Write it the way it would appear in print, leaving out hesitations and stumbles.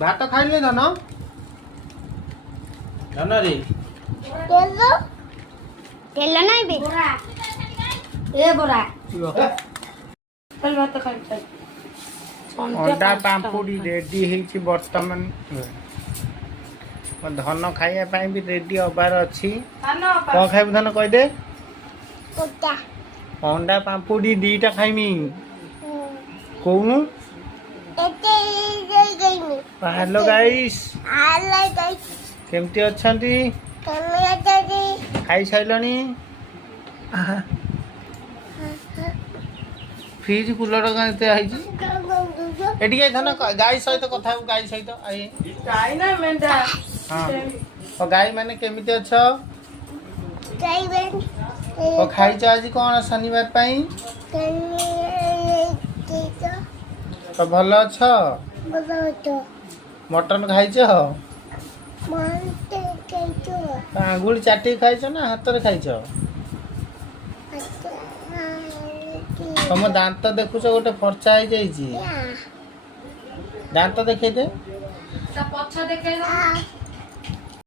भात खाइले धन धन रे तेल नहीं बे ए बोरा चल भात खाइ अंडा पाम्पुड़ी रेडी ହେଇଛି ବର୍ତ୍ତମାନ धन खाइया ପାଇଁ ବି रेडी हबार अछि को खाइब धन कह दे कुत्ता अंडा पाम्पुड़ी दीटा खाइमी कोनु हेलो गाइस केमती अछंती खाई साइलनी फ्रिज कूलर केते आइछि एडी के धन गाय सहित कथा गाय सहित आई गाय ना मेंढा हां ओ गाय माने केमिति अछ गाय बन ओ खाइछ आज कोन शनिवार पई तो भल अछ मटन खाइछ आंगुल चाटी खाइछ ना हाथ रे खाइछ तुम दांत देखुछ गोटे फर्चा हो जाइछि दांत देखै दे ता पछ देखे ना